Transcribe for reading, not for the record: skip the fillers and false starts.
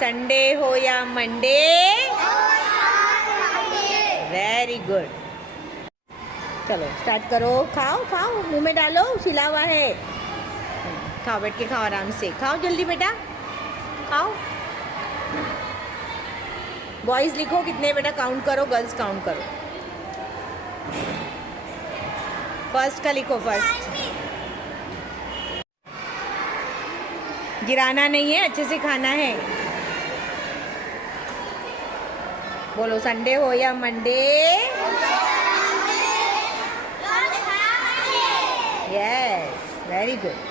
संडे हो या Monday, very good. चलो स्टार्ट करो, खाओ खाओ, मुंह में डालो, छिला हुआ है। खाओ, बैठ के खाओ, आराम से खाओ, जल्दी बेटा खाओ। बॉयज लिखो कितने बेटा, काउंट करो, गर्ल्स काउंट करो। फर्स्ट का लिखो, फर्स्ट। गिराना नहीं है, अच्छे से खाना है। बोलो, संडे हो या मंडे, यस, वेरी गुड।